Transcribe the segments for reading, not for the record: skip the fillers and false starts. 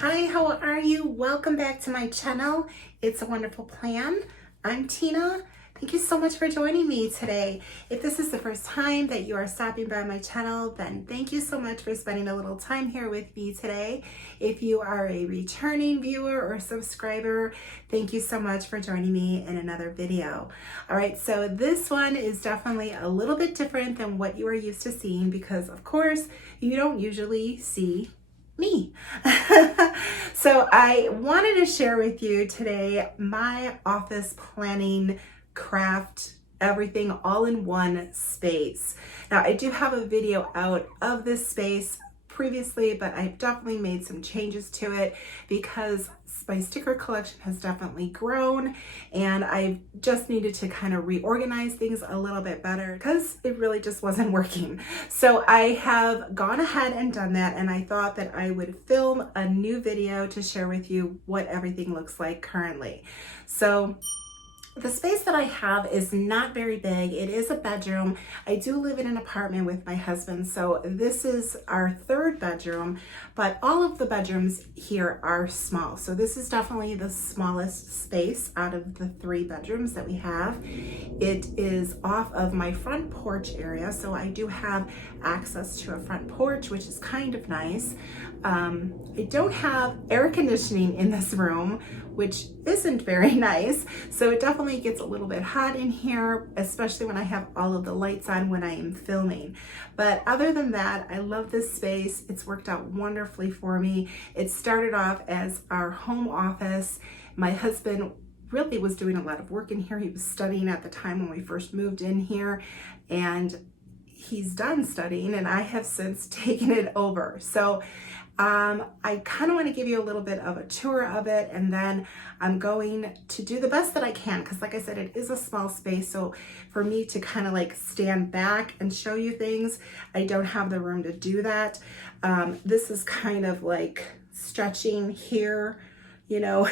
Hi, how are you? Welcome back to my channel. It's a Wonderful Plan. I'm Tina. Thank you so much for joining me today. If this is the first time that you are stopping by my channel, then thank you so much for spending a little time here with me today. If you are a returning viewer or subscriber, thank you so much for joining me in another video. All right, so this one is definitely a little bit different than what you are used to seeing because, of course, you don't usually see me. So I wanted to share with you today my office planning craft, everything all in one space. Now I do have a video out of this space previously, but I've definitely made some changes to it because my sticker collection has definitely grown and I just needed to kind of reorganize things a little bit better because it really just wasn't working. So I have gone ahead and done that, and I thought that I would film a new video to share with you what everything looks like currently. So the space that I have is not very big. It is a bedroom. I do live in an apartment with my husband, so this is our third bedroom, but all of the bedrooms here are small. So this is definitely the smallest space out of the 3 bedrooms that we have. It is off of my front porch area, so I do have access to a front porch, which is kind of nice. I don't have air conditioning in this room, which isn't very nice. So it definitely gets a little bit hot in here, especially when I have all of the lights on when I am filming. But other than that, I love this space. It's worked out wonderfully for me. It started off as our home office. My husband really was doing a lot of work in here. He was studying at the time when we first moved in here, and he's done studying and I have since taken it over. So I kind of want to give you a little bit of a tour of it, and then I'm going to do the best that I can because, like I said, it is a small space. So for me to kind of like stand back and show you things, I don't have the room to do that. This is kind of like stretching here, you know,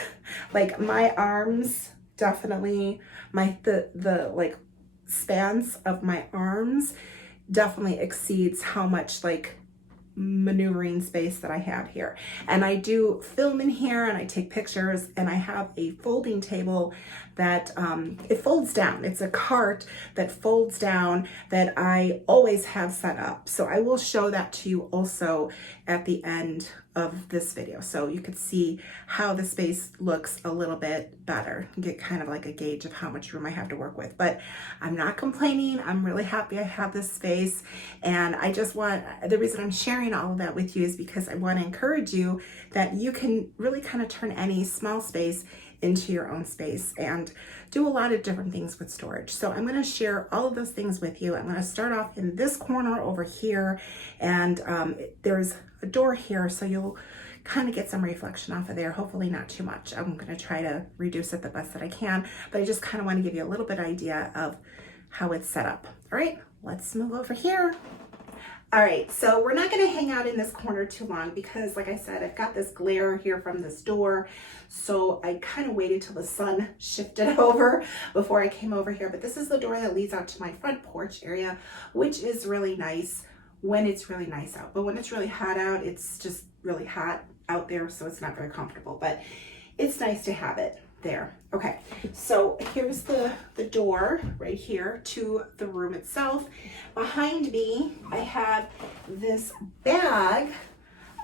like my arms definitely, the like spans of my arms definitely exceeds how much like maneuvering space that I have here. And I do film in here and I take pictures, and I have a folding table that it folds down. It's a cart that folds down that I always have set up. So I will show that to you also at the end of this video, so you could see how the space looks a little bit better, get kind of like a gauge of how much room I have to work with. But I'm not complaining. I'm really happy I have this space, and I just want, the reason I'm sharing all of that with you is because I want to encourage you that you can really kind of turn any small space into your own space and do a lot of different things with storage. So I'm going to share all of those things with you. I'm going to start off in this corner over here, and there's a door here, so you'll kind of get some reflection off of there, hopefully not too much. I'm going to try to reduce it the best that I can, but I just kind of want to give you a little bit idea of how it's set up. All right, let's move over here. All right, so we're not going to hang out in this corner too long because, like I said, I've got this glare here from this door. So I kind of waited till the sun shifted over before I came over here. But this is the door that leads out to my front porch area, which is really nice when it's really nice out. But when it's really hot out, it's just really hot out there, so it's not very comfortable. But it's nice to have it there. Okay, so here's the door right here to the room itself. Behind me, I have this bag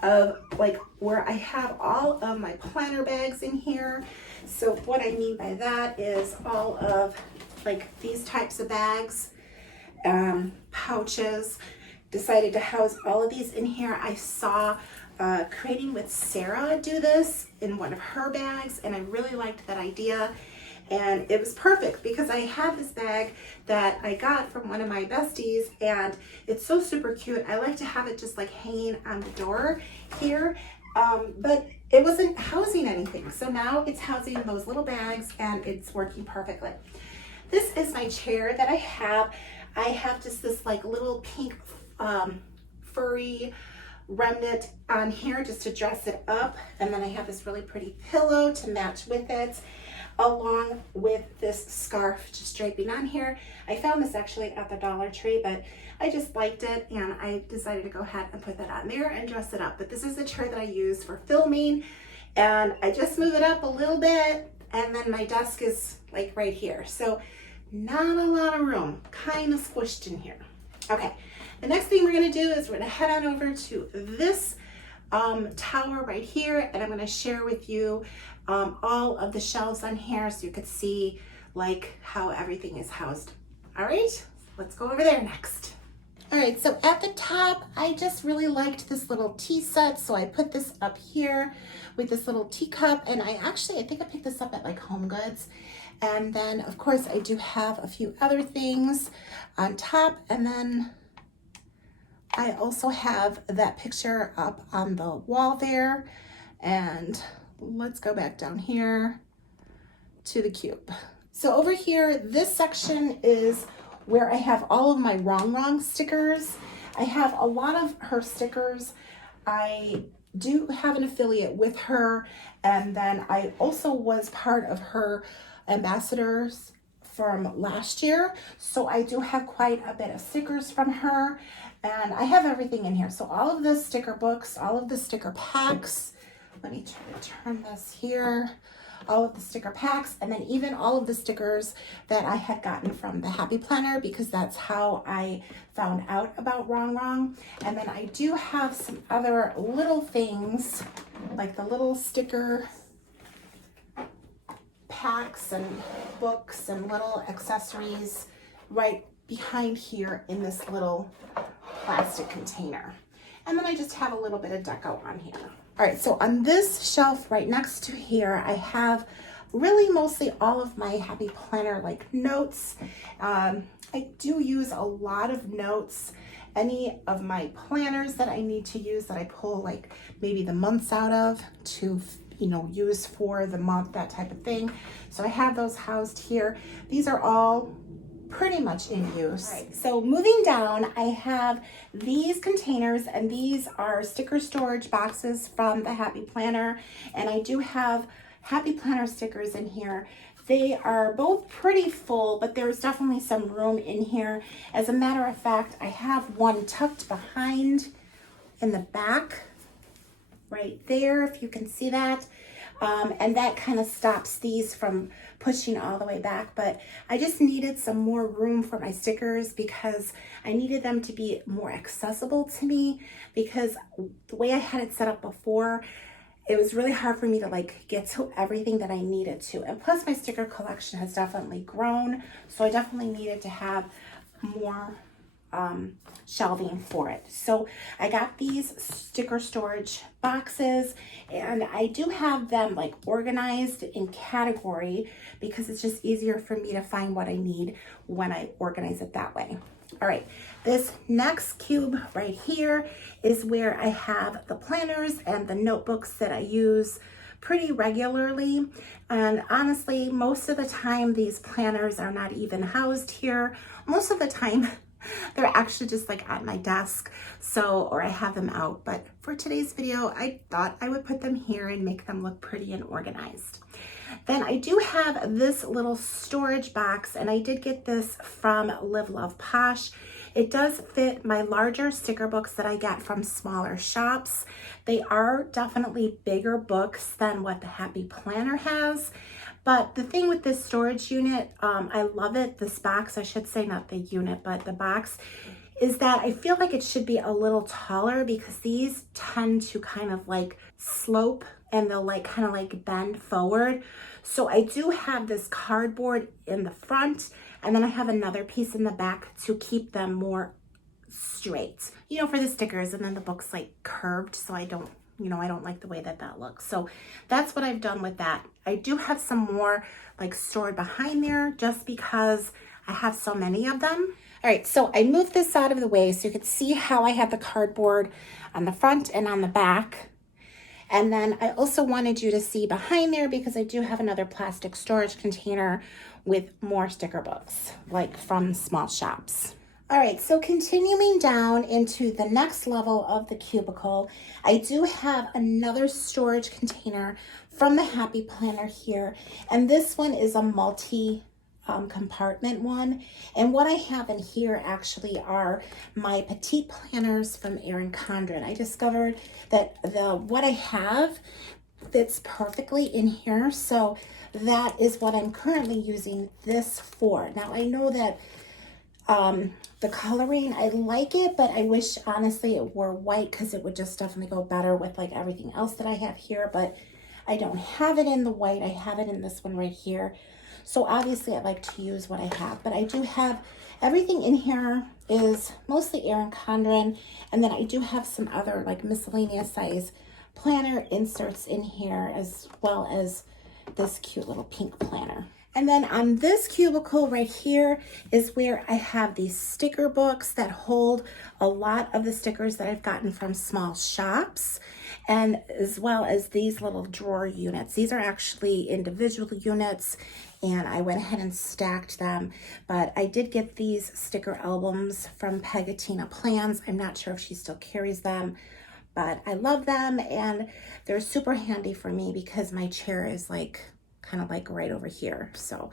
of like where I have all of my planner bags in here. So what I mean by that is all of like these types of bags, pouches. Decided to house all of these in here. I saw Creating with Sarah do this in one of her bags, and I really liked that idea, and it was perfect because I have this bag that I got from one of my besties, and it's so super cute. I like to have it just like hanging on the door here, but it wasn't housing anything, so now it's housing those little bags and it's working perfectly. This is my chair that I have. I have just this like little pink furry remnant on here just to dress it up, and then I have this really pretty pillow to match with it. along with this scarf just draping on here. I found this actually at the Dollar Tree, but I just liked it and I decided to go ahead and put that on there and dress it up. But this is the chair that I use for filming, and I just move it up a little bit, and then my desk is like right here. So not a lot of room, kind of squished in here. Okay, the next thing we're gonna do is we're gonna head on over to this tower right here, and I'm gonna share with you all of the shelves on here so you could see like how everything is housed. All right, let's go over there next. All right, so at the top, I just really liked this little tea set, so I put this up here with this little teacup, and I think I picked this up at like Home Goods. And then of course I do have a few other things on top, and then I also have that picture up on the wall there. And let's go back down here to the cube. So over here, this section is where I have all of my Wrong stickers. I have a lot of her stickers. I do have an affiliate with her, and then I also was part of her ambassadors from last year. So I do have quite a bit of stickers from her, and I have everything in here. So all of the sticker books, all of the sticker packs, let me try to turn this here, all of the sticker packs, and then even all of the stickers that I had gotten from the Happy Planner, because that's how I found out about Wrong. And then I do have some other little things, like the little sticker packs and books and little accessories right behind here in this little plastic container. And then I just have a little bit of deco on here. All right, so on this shelf right next to here, I have really mostly all of my Happy Planner like notes. I do use a lot of notes. Any of my planners that I need to use that I pull like maybe the months out of to, you know, use for the month, that type of thing. So I have those housed here. These are all pretty much in use. All right, so moving down, I have these containers, and these are sticker storage boxes from the Happy Planner, and I do have Happy Planner stickers in here. They are both pretty full, but there's definitely some room in here. As a matter of fact, I have one tucked behind in the back right there, if you can see that. And that kind of stops these from pushing all the way back, but I just needed some more room for my stickers because I needed them to be more accessible to me, because the way I had it set up before, it was really hard for me to like get to everything that I needed to. And plus my sticker collection has definitely grown, so I definitely needed to have more shelving for it. So I got these sticker storage boxes, and I do have them like organized in category because it's just easier for me to find what I need when I organize it that way. All right, this next cube right here is where I have the planners and the notebooks that I use pretty regularly. And honestly, most of the time these planners are not even housed here. Most of the time they're actually just like at my desk, so, or I have them out. But for today's video, I thought I would put them here and make them look pretty and organized. Then I do have this little storage box, and I did get this from Live Love Posh. It does fit my larger sticker books that I get from smaller shops. They are definitely bigger books than what the Happy Planner has. But the thing with this storage unit, I love it, this box, I should say, not the unit, but the box, is that I feel like it should be a little taller because these tend to kind of like slope and they'll like kind of like bend forward. So I do have this cardboard in the front, and then I have another piece in the back to keep them more straight, you know, for the stickers. And then the book's like curved, so I don't, you know, I don't like the way that that looks. So that's what I've done with that. I do have some more like stored behind there just because I have so many of them. All right, so I moved this out of the way so you could see how I have the cardboard on the front and on the back. And then I also wanted you to see behind there because I do have another plastic storage container with more sticker books, like from small shops. All right, so continuing down into the next level of the cubicle, I do have another storage container from the Happy Planner here, and this one is a multi compartment one. And what I have in here actually are my petite planners from Erin Condren. I discovered that what I have fits perfectly in here, so that is what I'm currently using this for. Now I know that the coloring, I like it, but I wish honestly it were white because it would just definitely go better with like everything else that I have here, but I don't have it in the white. I have it in this one right here. So obviously I like to use what I have, but I do have everything in here is mostly Erin Condren, and then I do have some other like miscellaneous size planner inserts in here, as well as this cute little pink planner. And then on this cubicle right here is where I have these sticker books that hold a lot of the stickers that I've gotten from small shops, and as well as these little drawer units. These are actually individual units, and I went ahead and stacked them. But I did get these sticker albums from Pegboard Plans. I'm not sure if she still carries them, but I love them, and they're super handy for me because my chair is like kind of like right over here. So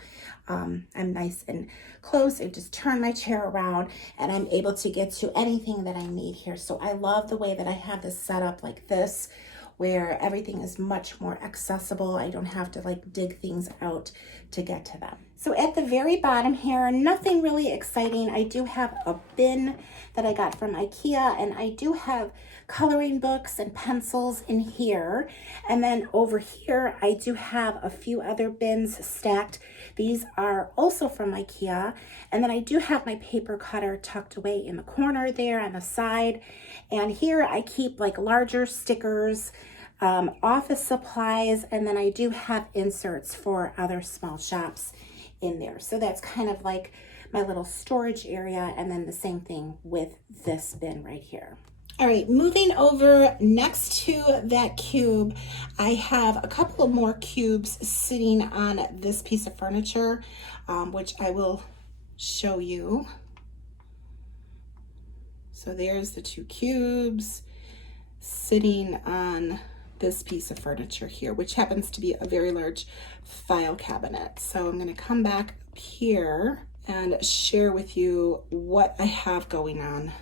I'm nice and close. I just turn my chair around and I'm able to get to anything that I need here. So I love the way that I have this set up like this, where everything is much more accessible. I don't have to like dig things out to get to them. So at the very bottom here, nothing really exciting. I do have a bin that I got from IKEA, and I do have coloring books and pencils in here. And then over here, I do have a few other bins stacked. These are also from IKEA. And then I do have my paper cutter tucked away in the corner there on the side. And here I keep like larger stickers, office supplies, and then I do have inserts for other small shops in there. So that's kind of like my little storage area, and then the same thing with this bin right here. All right, moving over next to that cube, I have a couple of more cubes sitting on this piece of furniture, which I will show you. So there's the two cubes sitting on this piece of furniture here, which happens to be a very large file cabinet. So I'm going to come back here and share with you what I have going on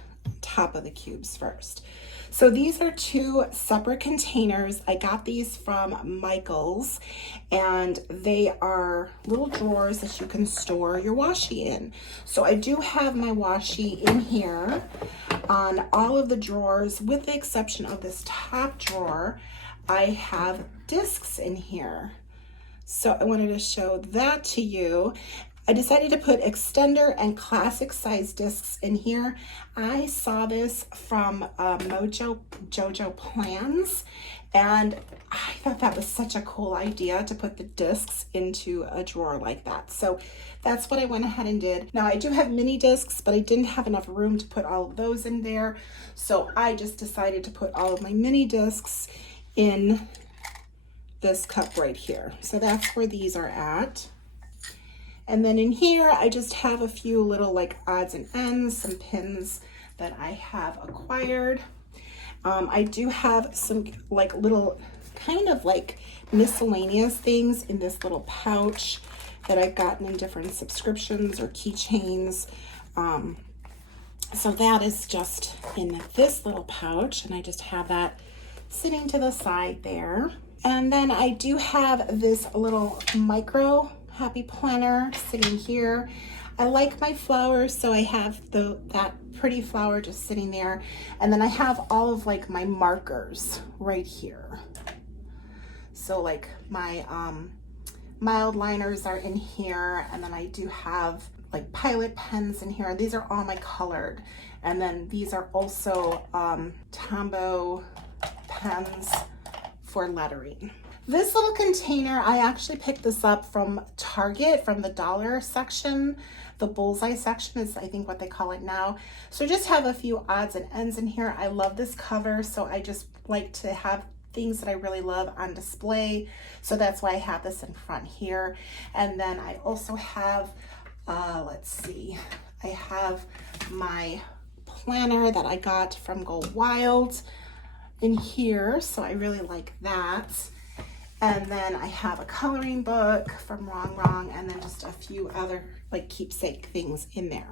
top of the cubes first. So these are two separate containers. I got these from Michael's, and they are little drawers that you can store your washi in. So I do have my washi in here on all of the drawers, with the exception of this top drawer. I have discs in here. So I wanted to show that to you. I decided to put extender and classic size discs in here. I saw this from Jojo Plans, and I thought that was such a cool idea to put the discs into a drawer like that. So that's what I went ahead and did. Now I do have mini discs, but I didn't have enough room to put all of those in there. So I just decided to put all of my mini discs in this cup right here. So that's where these are at. And then in here, I just have a few little like odds and ends, some pins that I have acquired. I do have some like little kind of like miscellaneous things in this little pouch that I've gotten in different subscriptions or keychains. So that is just in this little pouch, and I just have that sitting to the side there. And then I do have this little micro Happy Planner sitting here. I like my flowers, so I have that pretty flower just sitting there. And then I have all of like my markers right here. So like my Mildliners are in here, and then I do have like Pilot pens in here. These are all my colored. And then these are also Tombow pens for lettering. This little container, I actually picked this up from Target, from the dollar section. The bullseye section is, I think, what they call it now. So I just have a few odds and ends in here. I love this cover, so I just like to have things that I really love on display. So that's why I have this in front here. And then I also have, let's see, I have my planner that I got from Go Wild in here, so I really like that. And then I have a coloring book from RONGRONG, and then just a few other like keepsake things in there.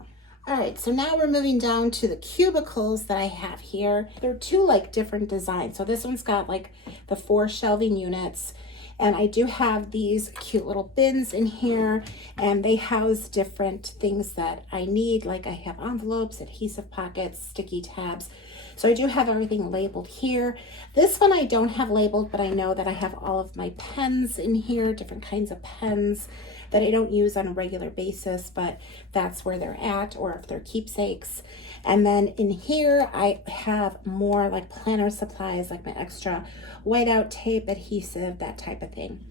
All right, so now we're moving down to the cubicles that I have here. They're two like different designs. So this one's got like the 4 shelving units, and I do have these cute little bins in here, and they house different things that I need. Like I have envelopes, adhesive pockets, sticky tabs. So I do have everything labeled here. This one I don't have labeled, but I know that I have all of my pens in here, different kinds of pens that I don't use on a regular basis, but that's where they're at, or if they're keepsakes. And then in here, I have more like planner supplies, like my extra whiteout tape, adhesive, that type of thing.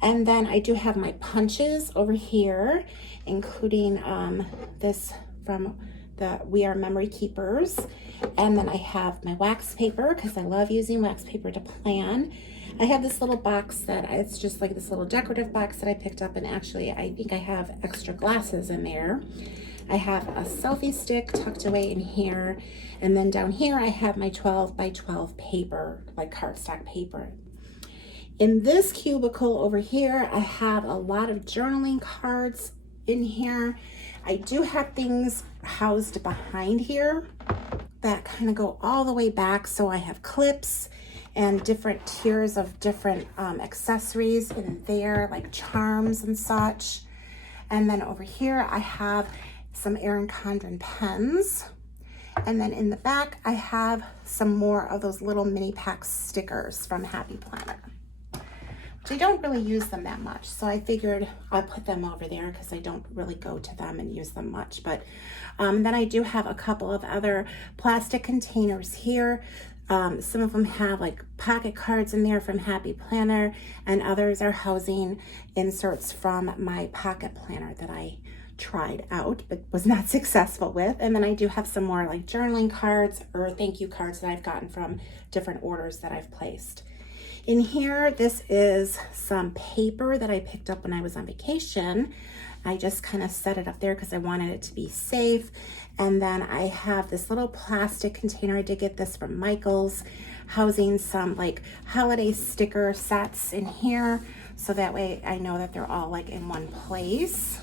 And then I do have my punches over here, including this from the We Are Memory Keepers. And then I have my wax paper, because I love using wax paper to plan. I have this little box that it's just like this little decorative box that I picked up, and actually I think I have extra glasses in there. I have a selfie stick tucked away in here, and then down here I have my 12 by 12 paper, like cardstock paper. In this cubicle over here, I have a lot of journaling cards in here. I do have things housed behind here that kind of go all the way back, so I have clips and different tiers of different accessories in there, like charms and such. And then over here, I have some Erin Condren pens. And then in the back, I have some more of those little mini pack stickers from Happy Planner. I don't really use them that much, so I figured I'll put them over there because I don't really go to them and use them much. But then I do have a couple of other plastic containers here. Some of them have like pocket cards in there from Happy Planner, and others are housing inserts from my pocket planner that I tried out but was not successful with. And then I do have some more like journaling cards or thank you cards that I've gotten from different orders that I've placed. In here, this is some paper that I picked up when I was on vacation. I just kind of set it up there because I wanted it to be safe. And then I have this little plastic container. I did get this from Michael's, housing some like holiday sticker sets in here. So that way I know that they're all like in one place.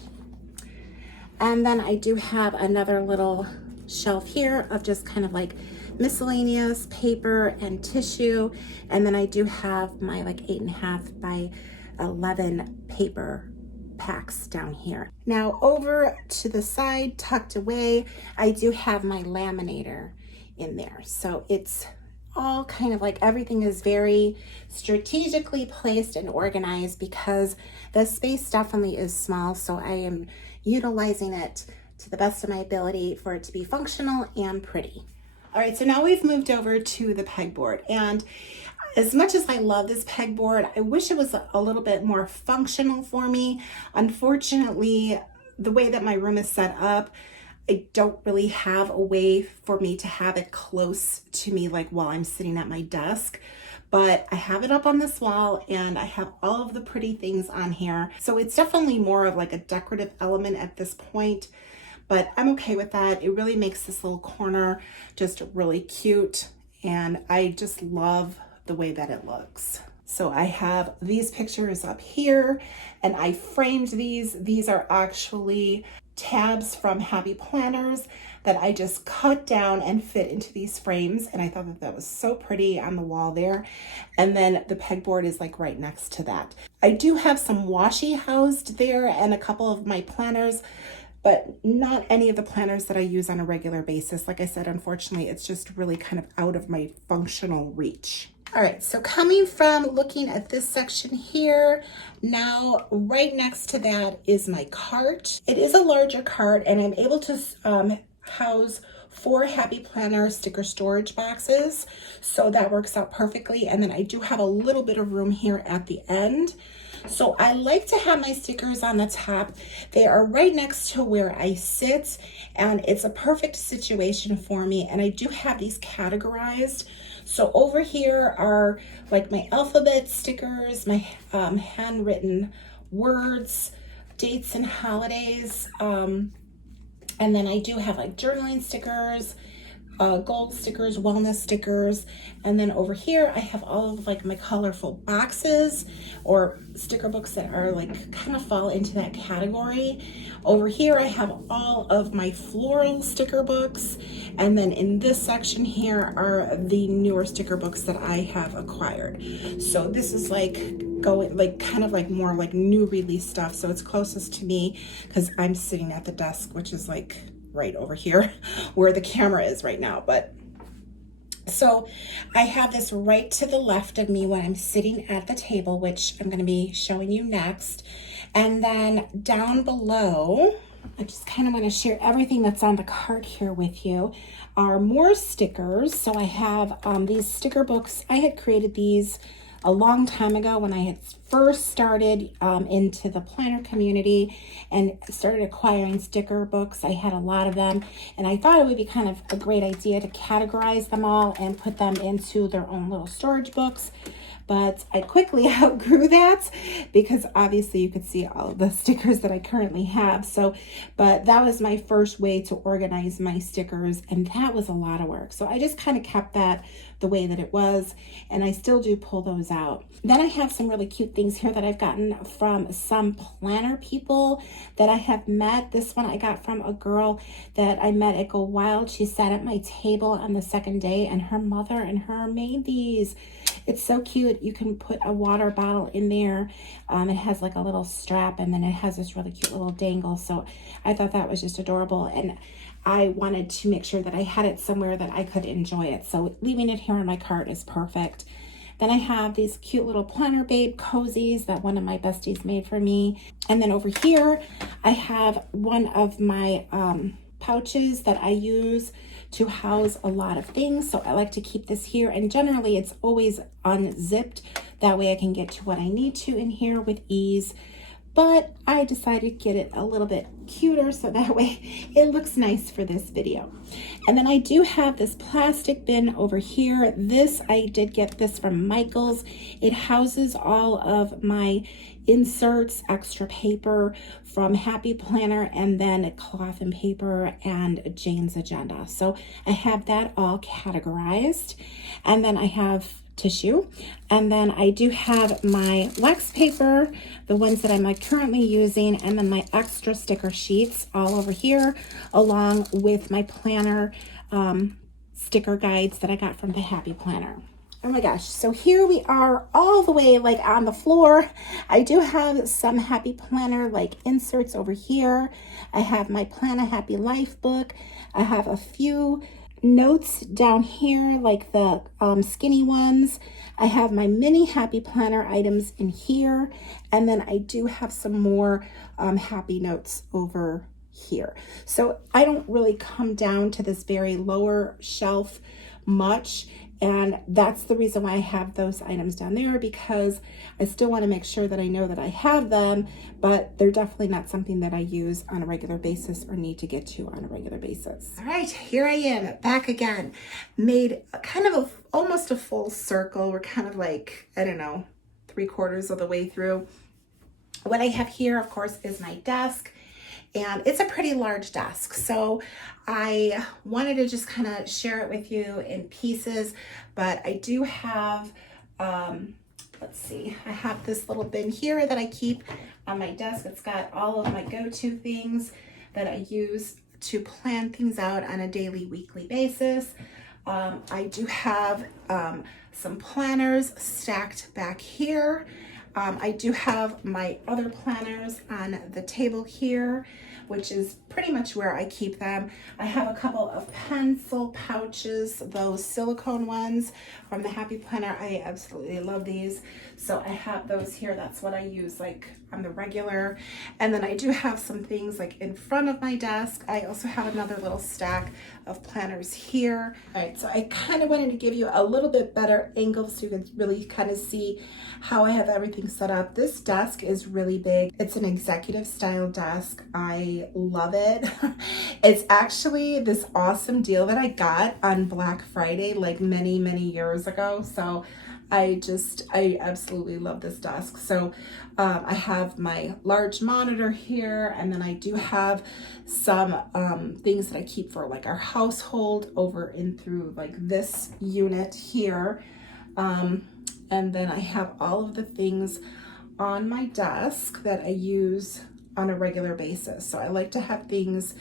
And then I do have another little shelf here of just kind of like miscellaneous paper and tissue. And then I do have my like 8.5 by 11 paper packs down here. Now over to the side, tucked away, I do have my laminator in there. So it's all kind of like everything is very strategically placed and organized because the space definitely is small. So I am utilizing it to the best of my ability for it to be functional and pretty. All right, so now we've moved over to the pegboard, and as much as I love this pegboard, I wish it was a little bit more functional for me. Unfortunately, the way that my room is set up, I don't really have a way for me to have it close to me like while I'm sitting at my desk. But I have it up on this wall and I have all of the pretty things on here. So it's definitely more of like a decorative element at this point, but I'm okay with that. It really makes this little corner just really cute, and I just love the way that it looks. So I have these pictures up here and I framed these. These are actually tabs from Happy Planners that I just cut down and fit into these frames, and I thought that that was so pretty on the wall there. And then the pegboard is like right next to that. I do have some washi housed there and a couple of my planners, but not any of the planners that I use on a regular basis. Like I said, unfortunately, it's just really kind of out of my functional reach. All right, so coming from looking at this section here, now right next to that is my cart. It is a larger cart, and I'm able to house 4 Happy Planner sticker storage boxes, so that works out perfectly. And then I do have a little bit of room here at the end. So I like to have my stickers on the top. They are right next to where I sit, and it's a perfect situation for me. And I do have these categorized. So over here are like my alphabet stickers, my handwritten words, dates and holidays, And then I do have like journaling stickers, gold stickers, wellness stickers, and then over here I have all of like my colorful boxes or sticker books that are like kind of fall into that category. Over here I have all of my floral sticker books, and then in this section here are the newer sticker books that I have acquired. So this is like going like kind of like more like new release stuff, so it's closest to me because I'm sitting at the desk, which is like right over here where the camera is right now. But so I have this right to the left of me when I'm sitting at the table, which I'm going to be showing you next. And then down below, I just kind of want to share everything that's on the cart here with you, are more stickers. So I have these sticker books. I had created these a long time ago when I had first started into the planner community and started acquiring sticker books. I had a lot of them, and I thought it would be kind of a great idea to categorize them all and put them into their own little storage books. But I quickly outgrew that because obviously you could see all of the stickers that I currently have. So, but that was my first way to organize my stickers, and that was a lot of work. So I just kind of kept that the way that it was, and I still do pull those out. Then I have some really cute things here that I've gotten from some planner people that I have met. This one I got from a girl that I met at Go Wild. She sat at my table on the second day, and her mother and her made these. It's so cute. You can put a water bottle in there. It has like a little strap, and then it has this really cute little dangle. So I thought that was just adorable, and I wanted to make sure that I had it somewhere that I could enjoy it. So leaving it here in my cart is perfect. Then I have these cute little Planner Babe cozies that one of my besties made for me. And then over here, I have one of my pouches that I use to house a lot of things. So I like to keep this here, and generally it's always unzipped. That way I can get to what I need to in here with ease. But I decided to get it a little bit cuter so that way it looks nice for this video. And then I do have this plastic bin over here. This, I did get this from Michael's. It houses all of my inserts, extra paper from Happy Planner, and then cloth and paper and Jane's Agenda. So I have that all categorized. And then I have tissue, and then I do have my wax paper, the ones that I'm like currently using, and then my extra sticker sheets all over here, along with my planner sticker guides that I got from the Happy Planner. Oh my gosh, so here we are all the way like on the floor. I do have some Happy Planner like inserts over here. I have my Plan a Happy Life book. I have a few notes down here like the skinny ones. I have my mini Happy Planner items in here, and then I do have some more happy notes over here. So I don't really come down to this very lower shelf much, and that's the reason why I have those items down there, because I still want to make sure that I know that I have them, but they're definitely not something that I use on a regular basis or need to get to on a regular basis. All right, here I am back again. Made kind of almost a full circle. We're kind of like, I don't know, 3/4 of the way through. What I have here, of course, is my desk. And it's a pretty large desk, so I wanted to just kind of share it with you in pieces. But I do have, let's see, I have this little bin here that I keep on my desk. It's got all of my go-to things that I use to plan things out on a daily, weekly basis. I do have some planners stacked back here. I do have my other planners on the table here, which is pretty much where I keep them. I have a couple of pencil pouches, those silicone ones from the Happy Planner. I absolutely love these. So I have those here. That's what I use like on the regular. And then I do have some things like in front of my desk. I also have another little stack of planners here. All right, so I kind of wanted to give you a little bit better angle so you can really kind of see how I have everything set up. This desk is really big. It's an executive style desk. I love it. It's actually this awesome deal that I got on Black Friday like many years ago. So I absolutely love this desk. So I have my large monitor here, and then I do have some things that I keep for like our household over in through like this unit here. And then I have all of the things on my desk that I use on a regular basis. So I like to have things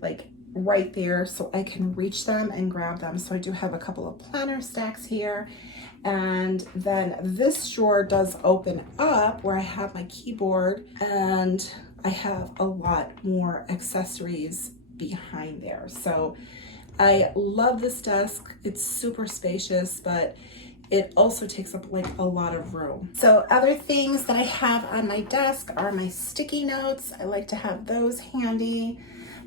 like right there so I can reach them and grab them. So I do have a couple of planner stacks here. And then this drawer does open up where I have my keyboard, and I have a lot more accessories behind there. So I love this desk. It's super spacious, but it also takes up like a lot of room. So other things that I have on my desk are my sticky notes. I like to have those handy.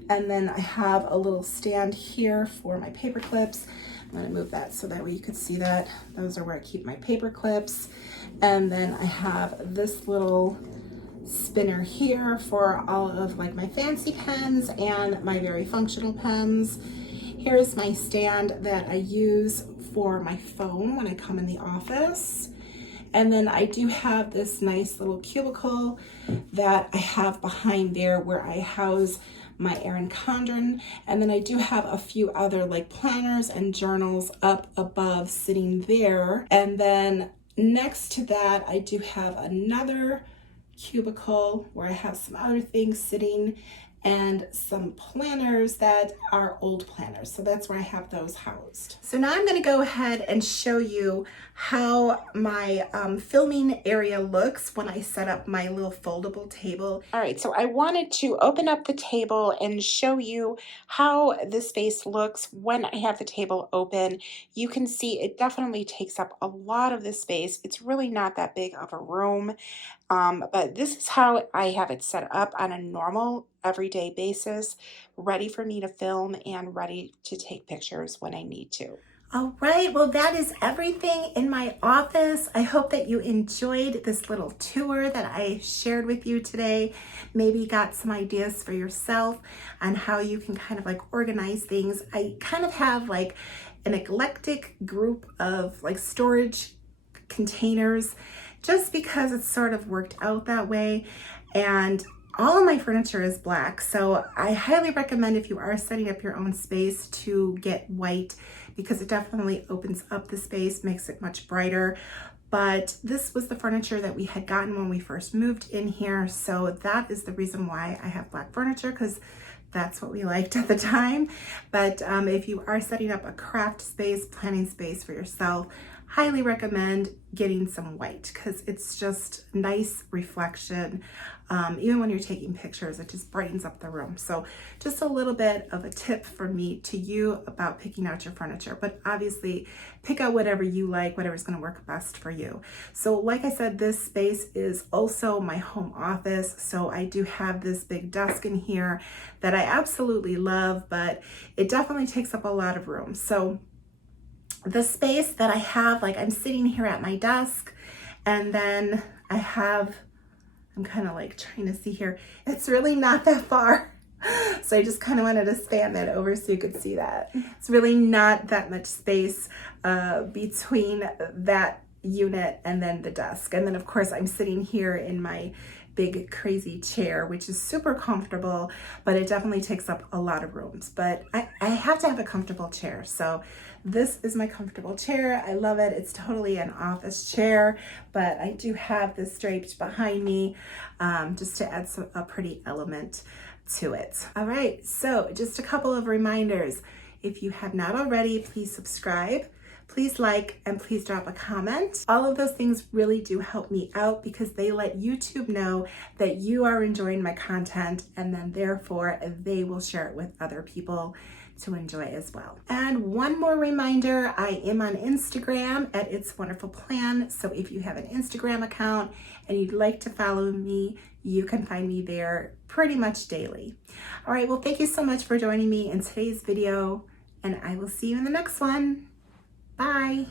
And then I have a little stand here for my paper clips. I'm gonna move that so that way you could see that. Those are where I keep my paper clips. And then I have this little spinner here for all of like my fancy pens and my very functional pens. Here's my stand that I use for my phone when I come in the office. And then I do have this nice little cubicle that I have behind there where I house my Erin Condren. And then I do have a few other like planners and journals up above sitting there. And then next to that, I do have another cubicle where I have some other things sitting and some planners that are old planners. So that's where I have those housed. So now I'm gonna go ahead and show you how my filming area looks when I set up my little foldable table. All right, so I wanted to open up the table and show you how the space looks when I have the table open. You can see it definitely takes up a lot of the space. It's really not that big of a room. But this is how I have it set up on a normal everyday basis, ready for me to film and ready to take pictures when I need to. All right, well, that is everything in my office. I hope that you enjoyed this little tour that I shared with you today. Maybe got some ideas for yourself on how you can kind of like organize things. I kind of have like an eclectic group of like storage containers just because it's sort of worked out that way. And all of my furniture is black. So I highly recommend if you are setting up your own space to get white, because it definitely opens up the space, makes it much brighter. But this was the furniture that we had gotten when we first moved in here. So that is the reason why I have black furniture, because that's what we liked at the time. But if you are setting up a craft space, planning space for yourself, highly recommend getting some white, because it's just nice reflection. Even when you're taking pictures, it just brightens up the room. So just a little bit of a tip from me to you about picking out your furniture, but obviously pick out whatever you like, whatever's gonna work best for you. So like I said, this space is also my home office. So I do have this big desk in here that I absolutely love, but it definitely takes up a lot of room. So the space that I have, like I'm sitting here at my desk, and then I have, I'm kind of like trying to see here, it's really not that far. So I just kind of wanted to span that over so you could see that. It's really not that much space between that unit and then the desk. And then of course I'm sitting here in my big crazy chair, which is super comfortable, but it definitely takes up a lot of rooms. But I have to have a comfortable chair. So this is my comfortable chair. I love it. It's totally an office chair, but I do have this draped behind me just to add a pretty element to it. All right, so just a couple of reminders. If you have not already, please subscribe. Please like and please drop a comment. All of those things really do help me out because they let YouTube know that you are enjoying my content, and then therefore they will share it with other people to enjoy as well. And one more reminder, I am on Instagram at It's Wonderful Plan. So if you have an Instagram account and you'd like to follow me, you can find me there pretty much daily. All right, well, thank you so much for joining me in today's video, and I will see you in the next one. Bye.